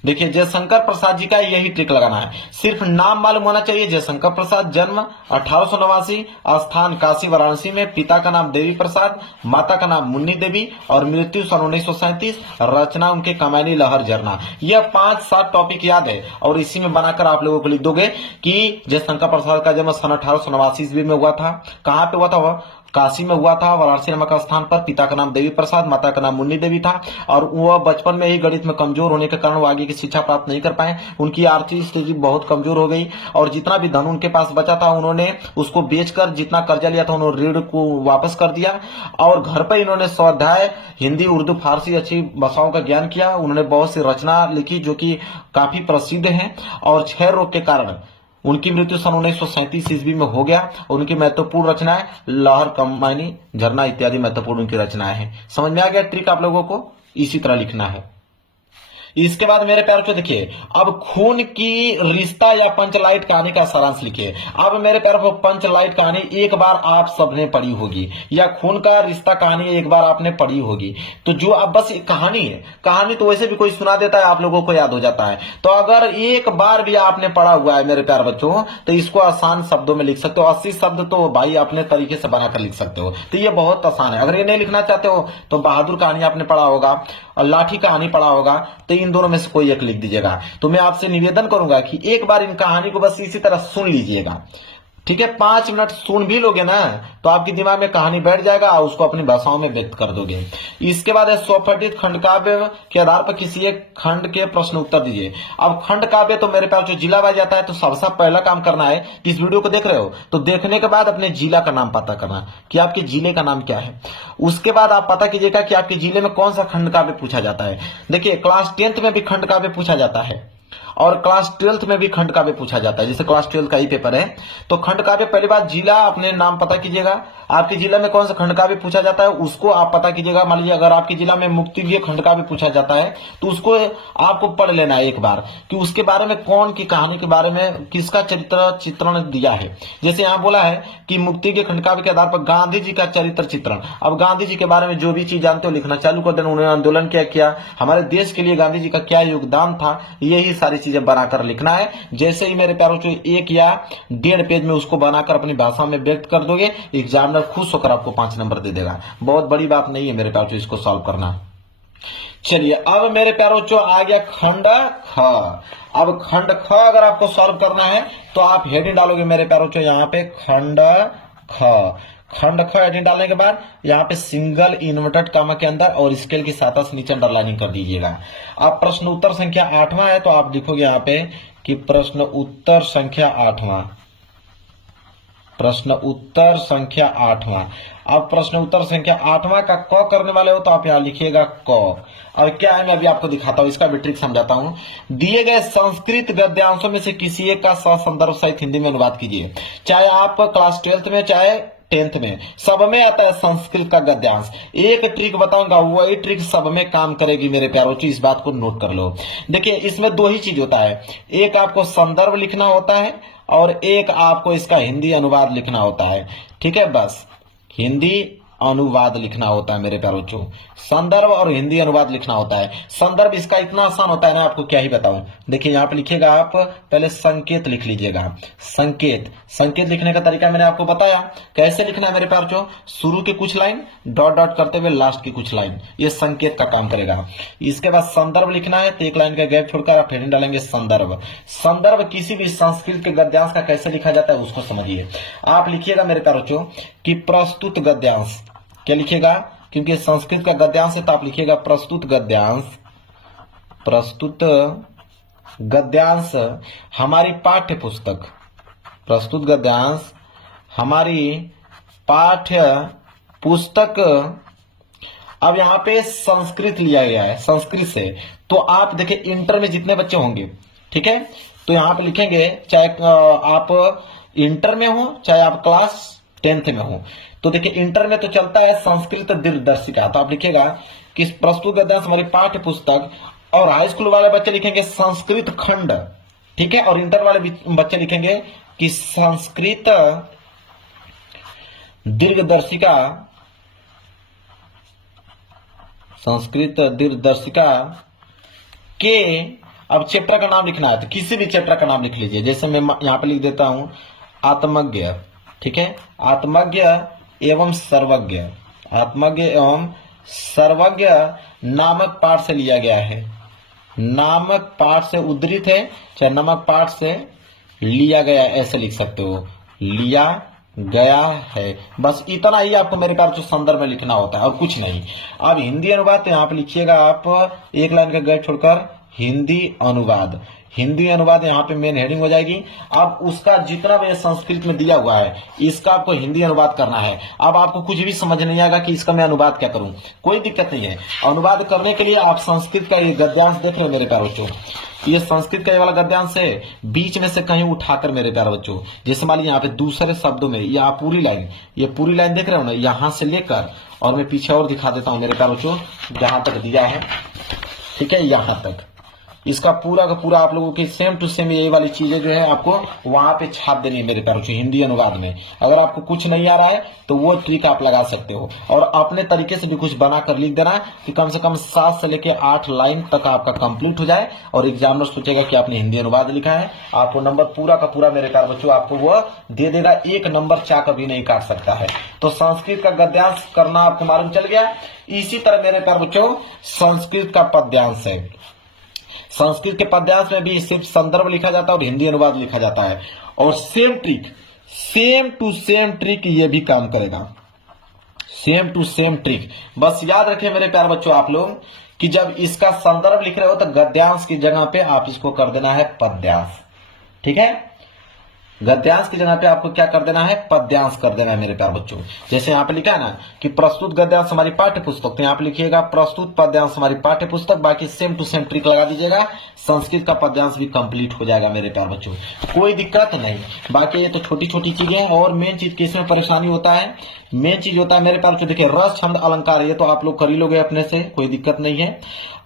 देखिए जयशंकर प्रसाद जी का यही ट्रिक लगाना है, सिर्फ नाम मालूम होना चाहिए। जयशंकर प्रसाद, जन्म 1889, स्थान काशी वाराणसी में, पिता का नाम देवी प्रसाद, माता का नाम मुन्नी देवी और मृत्यु सन 1937, रचना उनके कमैनी लहर झरना। यह 5-7 टॉपिक याद है और इसी में बनाकर आप लोगों को लिख दोगे कि जयशंकर प्रसाद का जन्म सन 1889 ईस्वी में हुआ था। कहां पे हुआ था? वह काशी में हुआ था, वाराणसी नामक स्थान पर। पिता का नाम देवी प्रसाद, माता का नाम मुन्नी देवी था और वह बचपन में ही गणित में कमजोर होने के कारण वो आगे की शिक्षा प्राप्त नहीं कर पाए। उनकी आर्थिक स्थिति बहुत कमजोर हो गई और जितना भी धन उनके पास बचा था उन्होंने उसको बेचकर जितना कर्जा लिया था उन्होंने ऋण को वापस कर दिया और घर पर इन्होंने स्वाध्याय हिंदी, उर्दू, फारसी अच्छी भाषाओं का ज्ञान किया। उन्होंने बहुत सी रचना लिखी जो कि काफी प्रसिद्ध है और क्षय रोग के कारण उनकी मृत्यु सन 1937 ईस्वी में हो गया। उनकी महत्वपूर्ण रचनाएं लहर, कमैनी, झरना इत्यादि महत्वपूर्ण उनकी रचनाएं हैं। समझ में आ गया ट्रिक? आप लोगों को इसी तरह लिखना है। इसके बाद मेरे प्यारे बच्चों देखिए, अब खून की रिश्ता या पंचलाइट कहानी का सारांश लिखिए। अब मेरे प्यारे बच्चों पंचलाइट कहानी एक बार आप सबने पढ़ी होगी या खून का रिश्ता कहानी एक बार आपने पढ़ी होगी। तो जो अब बस कहानी है, कहानी तो वैसे भी कोई सुना देता है, आप लोगों को याद हो जाता है। तो अगर एक बार भी आपने पढ़ा हुआ है मेरे प्यारे बच्चों तो इसको आसान शब्दों में लिख सकते हो। 80 शब्द तो भाई अपने तरीके से बनाकर लिख सकते हो। तो ये बहुत आसान है। अगर ये नहीं लिखना चाहते हो तो बहादुर कहानी आपने पढ़ा होगा और लाठी कहानी पढ़ा होगा, तो इन दोनों में से कोई एक लिख दीजिएगा। तो मैं आपसे निवेदन करूंगा कि एक बार इन कहानी को बस इसी तरह सुन लीजिएगा, ठीक है। 5 मिनट सुन भी लोगे ना तो आपके दिमाग में कहानी बैठ जाएगा और उसको अपनी भाषाओं में व्यक्त कर दोगे। इसके बाद है स्वपठित खंड काव्य के आधार पर किसी एक खंड के प्रश्न उत्तर दीजिए। अब खंड काव्य तो मेरे पास जो जिला वाइज जाता है, तो सबसे पहला काम करना है कि इस वीडियो को देख रहे हो तो देखने के बाद अपने जिला का नाम पता करना कि आपके जिले का नाम क्या है। उसके बाद आप पता कीजिएगा कि आपके जिले में कौन सा खंड काव्य पूछा जाता है। देखिए क्लास 10th में भी खंड काव्य पूछा जाता है और क्लास 12th में भी खंड काव्य पूछा जाता है। जैसे क्लास 12 का ही पेपर है तो खंड काव्य पहली बात जिला अपने नाम पता कीजिएगा। आपके जिला में कौन सा खंड काव्य पूछा जाता है उसको आप पता कीजिएगा। मान लीजिए अगर आपके जिला में मुक्तिज्ञ खंड काव्य पूछा जाता है तो उसको आपको पढ़ लेना है एक बार कि उसके बारे में कौन की कहानी के बारे में किसका चरित्र चित्रण दिया है। जैसे यहाँ बोला है कि मुक्तिज्ञ खंड काव्य के आधार पर गांधी जी का चरित्र चित्रण। अब गांधी जी के बारे में जो भी चीज जानते हो लिखना चालू कर देना। उन्होंने आंदोलन क्या किया, हमारे देश के लिए गांधी जी का क्या योगदान था, यही सारी चीजें बनाकर लिखना है। जैसे ही मेरे प्यारों को 1 या 1.5 पेज में उसको बनाकर अपनी भाषा में व्यक्त कर दोगे, एग्जामिनर खुश होकर आपको 5 नंबर दे देगा। बहुत बड़ी बात नहीं है मेरे प्यारों, इसको सॉल्व करना। चलिए अब मेरे प्यारो बच्चों आ गया खंड ख। अब खंड ख अगर आपको सॉल्व करना है तो आप हेडिंग डालोगे मेरे प्यारो बच्चों यहाँ पे खंड ख। खंड ख हेडिंग डालने के बाद यहाँ पे सिंगल इन्वर्टेड कामा के अंदर और स्केल की सहायता से नीचे अंडरलाइनिंग कर दीजिएगा। अब प्रश्न उत्तर संख्या 8वां है तो आप लिखोगे यहाँ पे कि प्रश्न उत्तर संख्या 8वां। प्रश्न उत्तर संख्या 8वां। अब प्रश्न उत्तर संख्या 8वां का क करने वाले हो तो आप यहां लिखिएगा क। अब क्या है मैं अभी आपको दिखाता हूं, इसका भी ट्रिक समझाता हूं। दिए गए संस्कृत गद्यांशों में से किसी एक का ससंदर्भ सहित हिंदी में अनुवाद कीजिए। चाहे आप क्लास 12th में चाहे 10th में, सब में आता है संस्कृत का गद्यांश। एक ट्रिक बताऊंगा, वही ट्रिक सब में काम करेगी मेरे प्यारों। इस बात को नोट कर लो। देखिए इसमें दो ही चीज होता है, एक आपको संदर्भ लिखना होता है और एक आपको इसका हिंदी अनुवाद लिखना होता है। ठीक है, बस हिंदी अनुवाद लिखना होता है मेरे प्यारों बच्चों। संदर्भ और हिंदी अनुवाद लिखना होता है। संदर्भ इसका इतना आसान होता है ना, आपको क्या ही बताऊं। देखिए यहाँ पे लिखिएगा, आप पहले संकेत लिख लीजिएगा। संकेत, संकेत लिखने का तरीका मैंने आपको बताया कैसे लिखना है मेरे प्यारों बच्चों। शुरू की कुछ लाइन डॉट डॉट करते हुए लास्ट की कुछ लाइन, ये संकेत का काम करेगा। इसके बाद संदर्भ लिखना है तो एक लाइन का गैप छोड़कर आप हेडिंग डालेंगे संदर्भ। संदर्भ किसी भी संस्कृत के गद्यांश का कैसे लिखा जाता है उसको समझिए। आप लिखिएगा मेरे प्यारों बच्चों कि प्रस्तुत गद्यांश, क्या लिखिएगा, क्योंकि संस्कृत का गद्यांश है तो आप लिखिएगा प्रस्तुत गद्यांश। प्रस्तुत गद्यांश हमारी पाठ्य पुस्तक, प्रस्तुत गद्यांश हमारी पाठ्य पुस्तक। अब यहाँ पे संस्कृत लिया गया है, संस्कृत से, तो आप देखिए इंटर में जितने बच्चे होंगे, ठीक है, तो यहाँ पे लिखेंगे चाहे आप इंटर में हो चाहे आप क्लास 10th में हो। तो देखिए इंटर में तो चलता है संस्कृत दिनदर्शिका, तो आप लिखिएगा कि प्रस्तुत गद्यांश हमारी पाठ्य पुस्तक, और हाई स्कूल वाले बच्चे लिखेंगे संस्कृत खंड, ठीक है, और इंटर वाले बच्चे लिखेंगे कि संस्कृत दीर्घदर्शिका, संस्कृत दीर्घदर्शिका के। अब चैप्टर का नाम लिखना है तो किसी भी चैप्टर का नाम लिख लीजिए। जैसे मैं यहां पे लिख देता हूं आत्मज्ञ, ठीक है, आत्मज्ञ एवं सर्वज्ञ, आत्मज्ञ एवं सर्वज्ञ नामक पाठ से लिया गया है। नामक पाठ से उद्धृत है, चाहे नामक पाठ से लिया गया, ऐसे लिख सकते हो, लिया गया है। बस इतना ही आपको मेरे ख्याल से संदर्भ में लिखना होता है और कुछ नहीं। अब हिंदी अनुवाद तो यहाँ पे लिखिएगा आप एक लाइन का गैप छोड़कर हिंदी अनुवाद। हिंदी अनुवाद यहाँ पे मेन हेडिंग हो जाएगी। अब उसका जितना भी संस्कृत में दिया हुआ है इसका आपको हिंदी अनुवाद करना है। अब आपको कुछ भी समझ नहीं आएगा कि इसका मैं अनुवाद क्या करूं, कोई दिक्कत नहीं है। अनुवाद करने के लिए आप संस्कृत का ये गद्यांश देख रहे हो मेरे प्यारे बच्चों, ये संस्कृत का ये वाला गद्यांश है, बीच में से कहीं उठाकर मेरे प्यारे बच्चों, जैसे मान लीजिए यहाँ पे दूसरे शब्दों में यहाँ पूरी लाइन, ये पूरी लाइन देख रहे हो ना, यहां से लेकर, और मैं पीछे और दिखा देता हूं मेरे प्यारे बच्चों, जहां तक दिया है, ठीक है, यहां तक इसका पूरा का पूरा आप लोगों की सेम टू सेम ये वाली चीजें जो है आपको वहां पे छाप देनी है मेरे प्यारे बच्चों हिंदी अनुवाद में। अगर आपको कुछ नहीं आ रहा है तो वो ट्रिक आप लगा सकते हो और अपने तरीके से भी कुछ बना कर लिख देना कि कम से कम 7 से लेकर 8 लाइन तक आपका कंप्लीट हो जाए और एग्जामिनर सोचेगा कि आपने हिंदी अनुवाद लिखा है। आपको नंबर पूरा का पूरा मेरे प्यारे बच्चों आपको वो दे देगा, एक नंबर चा कभी नहीं काट सकता है। तो संस्कृत का गद्यांश करना आपको मालूम चल गया। इसी तरह मेरे प्यारे बच्चों संस्कृत का पद्यांश है। संस्कृत के पद्यांश में भी सिर्फ संदर्भ लिखा जाता है और हिंदी अनुवाद लिखा जाता है और same trick, same to same trick ये भी काम करेगा, सेम टू सेम ट्रिक। बस याद रखें मेरे प्यारे बच्चों आप लोग कि जब इसका संदर्भ लिख रहे हो तो गद्यांश की जगह पे आप इसको कर देना है पद्यांश, ठीक है। गद्यांश की जगह पे आपको क्या कर देना है, पद्यांश कर देना है मेरे प्यारे बच्चों। जैसे यहाँ पे लिखा है ना कि प्रस्तुत गद्यांश हमारी पाठ्य पुस्तक, तो यहाँ पे लिखिएगा प्रस्तुत पद्यांश हमारी पाठ्य पुस्तक, बाकी सेम टू सेम ट्रिक लगा दीजिएगा, संस्कृत का पद्यांश भी कंप्लीट हो जाएगा मेरे प्यारे बच्चों, कोई दिक्कत नहीं। बाकी ये तो छोटी छोटी चीजें हैं और मेन चीज किसमें परेशानी होता है, मेन चीज होता है मेरे प्यारे बच्चों, देखिए रस छंद अलंकार, ये तो आप लोग कर ही लोगे अपने से, कोई दिक्कत नहीं है।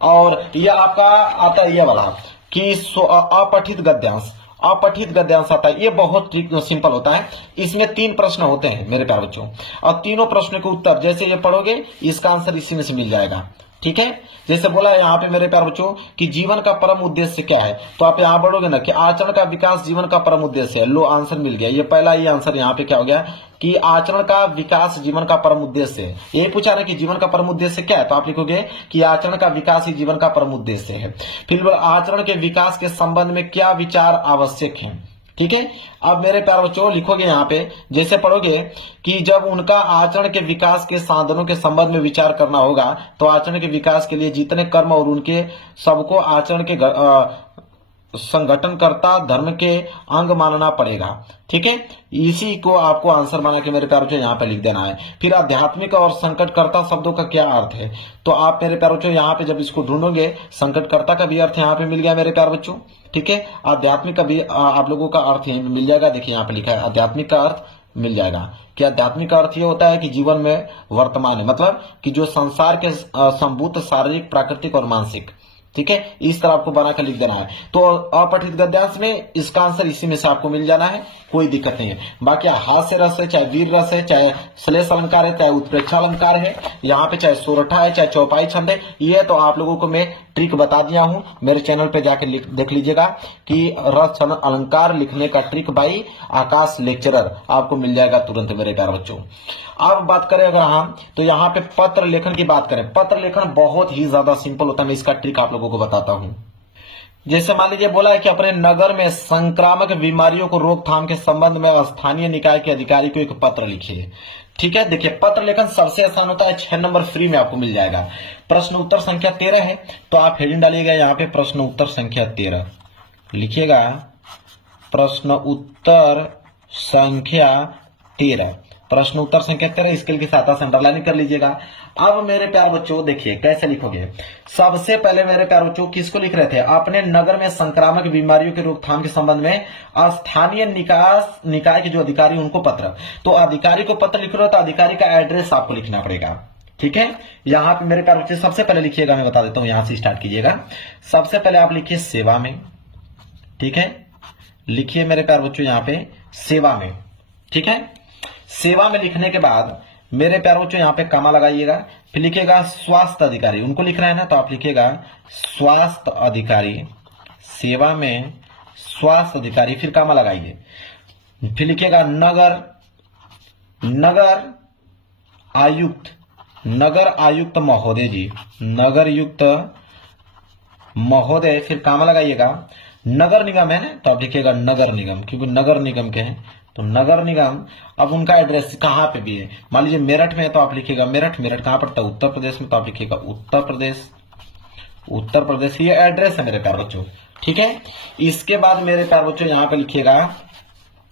और ये आपका आता है ये वाला कि अपठित गद्यांश, अपठित गद्यांश आता है, ये बहुत सिंपल होता है। इसमें 3 प्रश्न होते हैं मेरे प्यारे बच्चों और तीनों प्रश्नों के उत्तर जैसे ये पढ़ोगे इसका आंसर इसी में से मिल जाएगा। ठीक है। जैसे बोला है यहाँ पे मेरे प्यारे बच्चों कि जीवन का परम उद्देश्य क्या है, तो आप यहाँ बढ़ोगे ना कि आचरण का विकास जीवन का परम उद्देश्य है। लो आंसर मिल गया, ये पहला ही आंसर यहाँ पे क्या हो गया कि आचरण का विकास जीवन का परम उद्देश्य है। यही पूछा ना कि जीवन का परम उद्देश्य क्या है, तो आप लिखोगे कि आचरण का विकास ही जीवन का परम उद्देश्य है। फिर आचरण के विकास के संबंध में क्या विचार आवश्यक है। ठीक है। अब मेरे प्यारे बच्चों लिखोगे यहाँ पे, जैसे पढ़ोगे कि जब उनका आचरण के विकास के साधनों के संबंध में विचार करना होगा, तो आचरण के विकास के लिए जितने कर्म और उनके सबको आचरण के संगठनकर्ता धर्म के अंग मानना पड़ेगा। ठीक है। इसी को आपको आंसर बना के मेरे प्यारे बच्चों यहाँ पे लिख देना है। फिर आध्यात्मिक और संकटकर्ता शब्दों का क्या अर्थ है, तो आप मेरे प्यारे बच्चों यहाँ पे जब इसको ढूंढोगे, संकटकर्ता का भी अर्थ यहाँ पे मिल गया मेरे प्यारे बच्चों। ठीक है। आध्यात्मिक का भी आप लोगों का अर्थ मिल जाएगा। देखिए यहाँ पे लिखा है आध्यात्मिक का अर्थ मिल जाएगा। कि आध्यात्मिक का अर्थ ये होता है कि जीवन में वर्तमान है, मतलब कि जो संसार के संभूत शारीरिक, प्राकृतिक और मानसिक। ठीक है। इस तरह आपको बना कर लिख देना है। तो अपठित गद्यांश में इसका आंसर इसी में से आपको मिल जाना है, कोई दिक्कत नहीं है। बाकी हास्य रस है, चाहे वीर रस है, चाहे श्लेष अलंकार है, चाहे उत्प्रेक्षा अलंकार है, यहाँ पे चाहे सोरठा है, चाहे चौपाई छंद है, ये तो आप लोगों को मैं ट्रिक बता दिया हूं। मेरे चैनल पे जाके देख लीजिएगा कि रस छंद अलंकार लिखने का ट्रिक बाई आकाश लेक्चरर आपको मिल जाएगा तुरंत मेरे प्यारे बच्चों। अब बात करें अगर हम, तो यहाँ पे पत्र लेखन की बात करें, पत्र लेखन बहुत ही ज्यादा सिंपल होता है। मैं इसका ट्रिक आप लोगों को बताता हूं। जैसे मान लीजिए बोला है कि अपने नगर में संक्रामक बीमारियों को रोकथाम के संबंध में स्थानीय निकाय के अधिकारी को एक पत्र लिखिए। ठीक है। देखिए पत्र लेखन सबसे आसान होता है, 6 नंबर फ्री में आपको मिल जाएगा। प्रश्न उत्तर संख्या 13 है, तो आप हेडिंग डालिएगा यहाँ पे प्रश्न उत्तर संख्या 13 लिखिएगा। प्रश्न उत्तर संख्या 13, प्रश्न उत्तर संख्या 13 स्केल की सहायता से अंडरलाइन कर लीजिएगा। अब मेरे प्यारे बच्चों देखिए कैसे लिखोगे। सबसे पहले मेरे प्यारे बच्चों किसको लिख रहे थे, अपने नगर में संक्रामक बीमारियों के रोकथाम के संबंध में स्थानीय निकाय के जो अधिकारी उनको पत्र, तो अधिकारी को पत्र लिख रहे हो तो अधिकारी का एड्रेस आपको लिखना पड़ेगा। ठीक है। यहाँ पे मेरे प्यारे बच्चे सबसे पहले लिखिएगा, मैं बता देता हूं, यहां से स्टार्ट कीजिएगा। सबसे पहले आप लिखिए सेवा में। ठीक है। लिखिए मेरे प्यारे बच्चों यहाँ पे सेवा में। ठीक है। सेवा में लिखने के बाद मेरे प्यारे बच्चों यहाँ पे कमा लगाइएगा। फिर लिखिएगा स्वास्थ्य अधिकारी, उनको लिख रहे हैं ना, तो आप लिखिएगा स्वास्थ्य अधिकारी, सेवा में स्वास्थ्य अधिकारी, फिर कमा लगाइए। फिर लिखिएगा नगर आयुक्त, नगर आयुक्त महोदय जी, नगर युक्त महोदय, फिर कमा लगाइएगा। नगर निगम है ना, तो आप लिखिएगा नगर निगम, क्योंकि नगर निगम के हैं, तो नगर निगम। अब उनका एड्रेस कहां पे भी है, मान लीजिए मेरठ में है तो आप लिखिएगा मेरठ। मेरठ कहां पड़ता है, उत्तर प्रदेश में, तो आप लिखिएगा उत्तर प्रदेश, उत्तर प्रदेश। ये एड्रेस है मेरे प्यारे बच्चों। ठीक है। इसके बाद मेरे प्यारे बच्चों यहाँ पे लिखिएगा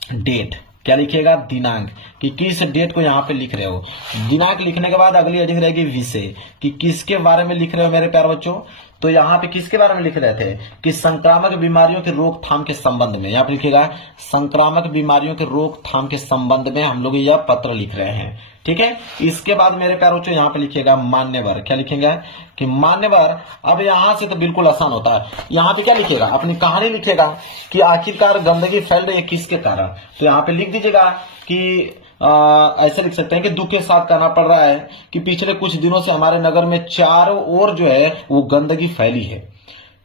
डेट, क्या लिखिएगा, दिनांक, कि किस डेट को यहाँ पे लिख रहे हो। दिनांक लिखने के बाद अगली हेडिंग रहेगी विषय, कि किसके बारे में लिख रहे हो मेरे प्यारे बच्चों। तो यहाँ पे किसके बारे में लिख रहे थे कि संक्रामक बीमारियों के रोकथाम के संबंध में, यहाँ पे लिखिएगा संक्रामक बीमारियों के रोकथाम के संबंध में हम लोग यह पत्र लिख रहे हैं। ठीक है। इसके बाद मेरे प्यारे बच्चों यहाँ पे लिखिएगा मान्यवर, क्या लिखेंगे कि मान्यवर। अब यहाँ से तो बिल्कुल आसान होता है, यहाँ पे क्या लिखिएगा, अपनी कहानी लिखिएगा कि आखिरकार गंदगी फैल रही है किसके कारण। तो यहाँ पे लिख दीजिएगा कि ऐसे लिख सकते हैं कि दुख के साथ कहना पड़ रहा है कि पिछले कुछ दिनों से हमारे नगर में चारों ओर जो है वो गंदगी फैली है,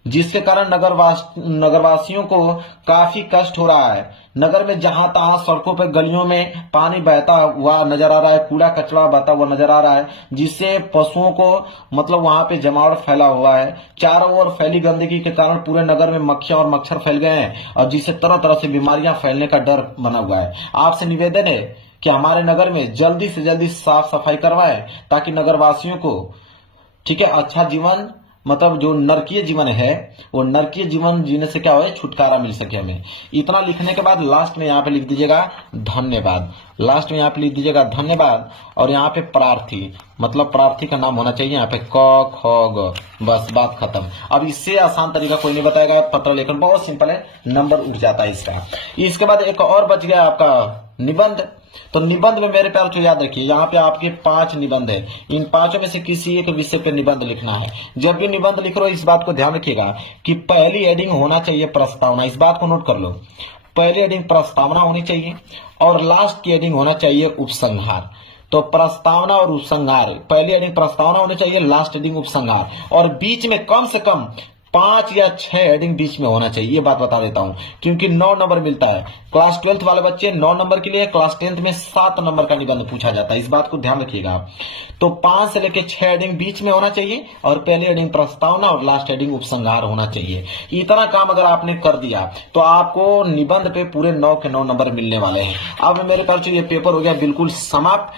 जिसके कारण नगरवासियों को काफी कष्ट हो रहा है। नगर में जहां तहां सड़कों पर गलियों में पानी बहता हुआ नजर आ रहा है, कूड़ा कचरा बहता हुआ नजर आ रहा है, जिससे पशुओं को मतलब वहां पे जमावट फैला हुआ है। चारों ओर फैली गंदगी के कारण पूरे नगर में मक्खियां और मच्छर फैल गए हैं, और जिससे तरह तरह से बीमारियां फैलने का डर बना हुआ है। आपसे निवेदन है कि हमारे नगर में जल्दी से जल्दी साफ सफाई करवाएं, ताकि नगरवासियों को, ठीक है, अच्छा जीवन, मतलब जो नरकीय जीवन है वो नरकीय जीवन जीने से क्या हो, छुटकारा मिल सके हमें। इतना लिखने के बाद लास्ट में यहाँ पे लिख दीजिएगा धन्यवाद। लास्ट में यहाँ पे लिख दीजिएगा धन्यवाद, और यहाँ पे प्रार्थी, मतलब प्रार्थी का नाम होना चाहिए यहाँ पे क ख ग, बस बात खत्म। अब इससे आसान तरीका कोई नहीं बताएगा, पत्र लेखन बहुत सिंपल है, नंबर उठ जाता है इसका। इसके बाद एक और बच गया आपका निबंध। तो निबंध में मेरे प्यारे याद रखिए, यहाँ पे आपके 5 निबंध है, इन 5 में से किसी एक विषय पे निबंध लिखना है। जब भी निबंध लिख रहे हो इस बात को ध्यान रखिएगा कि पहली हेडिंग होना चाहिए प्रस्तावना, इस बात को नोट कर लो। पहली हेडिंग प्रस्तावना होनी चाहिए और लास्ट की हेडिंग होना चाहिए उपसंहार। तो प्रस्तावना और उपसंहार, पहली हेडिंग प्रस्तावना होनी चाहिए, लास्ट हेडिंग उपसंहार, और बीच में कम से कम 5 या 6 हेडिंग बीच में होना चाहिए। ये बात बता देता हूं, क्योंकि 9 नंबर मिलता है। क्लास 12th वाले बच्चे 9 नंबर के लिए, क्लास 10th में 7 नंबर का निबंध पूछा जाता है, इस बात को ध्यान रखिएगा आप। तो 5 से लेकर 6 हेडिंग बीच में होना चाहिए, और पहली हेडिंग प्रस्तावना और लास्ट हेडिंग उपसंहार होना चाहिए। इतना काम अगर आपने कर दिया तो आपको निबंध पे पूरे 9 के 9 नंबर मिलने वाले हैं। अब मेरे पास ये पेपर हो गया बिल्कुल समाप्त।